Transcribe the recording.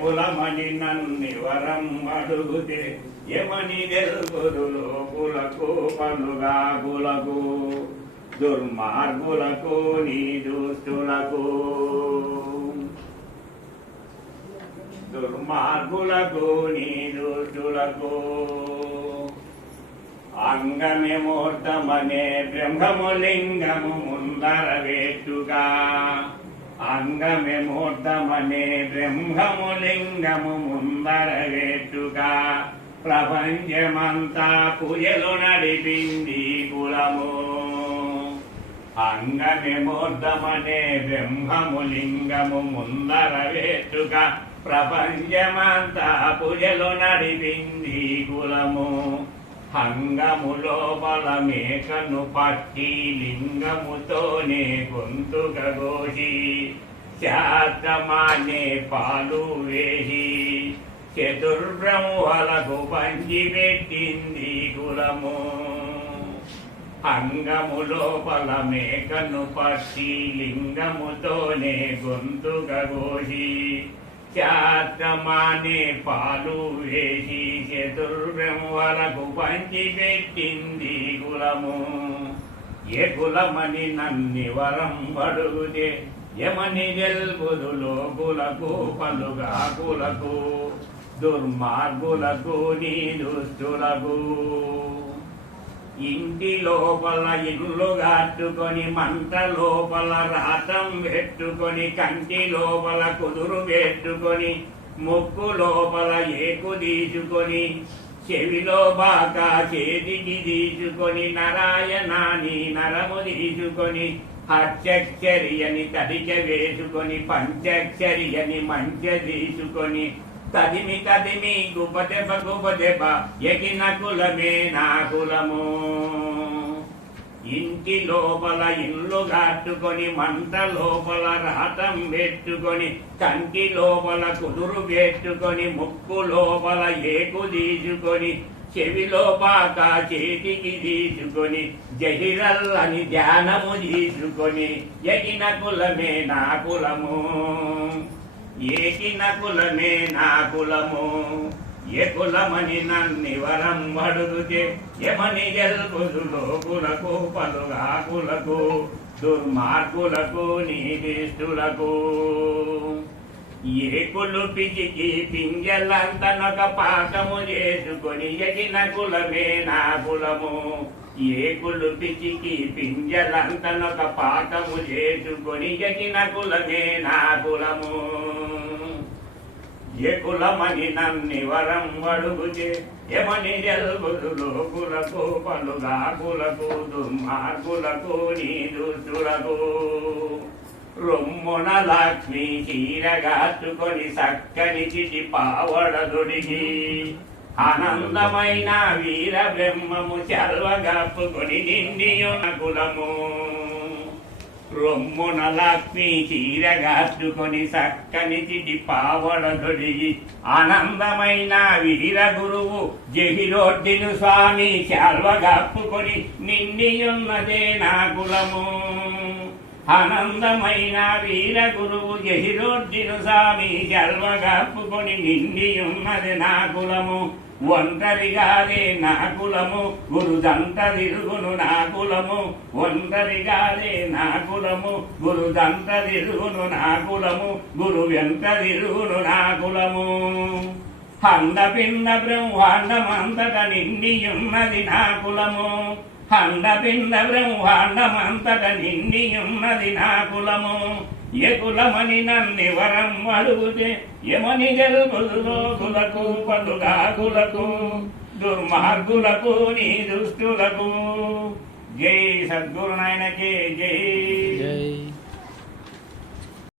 కులమని నన్నివరం అడుగుతే యమని తెలుగుదు లోకులకు పలుగాకులకు దుర్మార్గులకు నీ దుష్టులకు దుర్మార్గులకు నీ దుష్టులకు అంగమే మూర్తమనే బ్రహ్మములింగము ముందర వేట్టుగా అంగమే మూర్తమనే బ్రహ్మములింగము ముందర వేట్టుగా ప్రపంచమంతా పూజలు నడిపింది కులము అంగమే మూర్తమనే బ్రహ్మములింగము ముందర వేట్టుగా ప్రపంచమంతా పూజలు నడిపింది కులము హంగములో బల మేకను పట్టి లింగముతోనే గొంతుక గోసి శాస్త్రమానే పాలు వేసి చతుర్బ్రహ్మలకు పంచి పెట్టింది కులము హంగములో బల మేకను పట్టి లింగముతోనే గొంతుక గోసి శాస్త్రమానే పాలు వేసి చతుర్బ్రహ్మలకు పంచి పెట్టింది కులము ఏ కులమని నన్నివరం అడుగుతే యమని గెల్పుదు లోకులకు పలుగాకులకు దుర్మార్గులకు నీ దుష్టులకు ఇంటి లోపల ఇల్లు కట్టుకొని మంట లోపల రాతం పెట్టుకొని కంటి లోపల కుదురు పెట్టుకొని ముక్కు లోపల ఏకు తీసుకొని చెవిలో బాకా చేతికి తీసుకొని నారాయణాని నరము తీసుకొని హత్యక్షరియని తడిక వేసుకొని పంచక్షరియని మంచ తీసుకొని తదిమి తదిమి గుపదెబ ఎగిన కులమే నా కులము ఇంటి లోపల ఇల్లు కట్టుకొని మంట లోపల రాతం పెట్టుకొని కంటి లోపల కుదురు పెట్టుకొని ముక్కు లోపల ఏకు తీసుకొని చెవిలో బాక చేతికి తీసుకొని జహిరల్లని ధ్యానము తీసుకొని ఎగిన కులమే నా కులము ఏకిన కులమే నా కులము ఏ కులమని నన్నివరం అడుగుతే యమని గెల్పుదు లోకులకు పలుగాకులకు దుర్మార్గులకు నీతిష్టులకు ఏకులు పిచికి పింజలంతనొక పాకము చేసుకొని ఎగిన కులమే నా కులము ఏకులు పిచికి పింజలంతనొక పాకము చేసుకొని ఎగిన కులమే నా కులము ఏ కులమని నన్నివరం అడుగుతే యమని గెల్పుదు లోకులకు పలుగాకులకు దుర్మార్గులకు నీ దుష్టులకు రొమ్మున లక్ష్మి చీరగాచుకొని చక్కని చిటి పావడదొడిగి ఆనందమైన వీర బ్రహ్మము చల్వగప్పుకొని నిండియున కులము రొమ్మున లక్ష్మి చీరగాచుకొని చక్కని చిటి పావడదొడిగి ఆనందమైన వీర గురువు జహిరోడ్డిను స్వామి చల్వగప్పుకొని నిండియున్నదే నా కులము ఆనందమైన వీర గురువు జహిరోడ్డిను స్వామి జల్వగప్పుకొని నిండియున్నది నా కులము ఒంటరిగాదే నా కులము గురుదంత తిరుగును నా కులము ఒంటరిగాదే నా కులము గురుదంత తిరుగును నా కులము గురు వెంట తిరుగును నా కులము అండపిండ బ్రహ్మాండమంతట నిండియున్నది నా కులము అండపిండ బ్రహ్మాండమంతట నిండియున్నది నా కులము ఏ కులమని నన్నివరం అడుగుతే యమని గెల్పుదు లోకులకు పలుగాకులకు దుర్మార్గులకు నీ దుష్టులకు జై సద్గురు నాయనకే జై.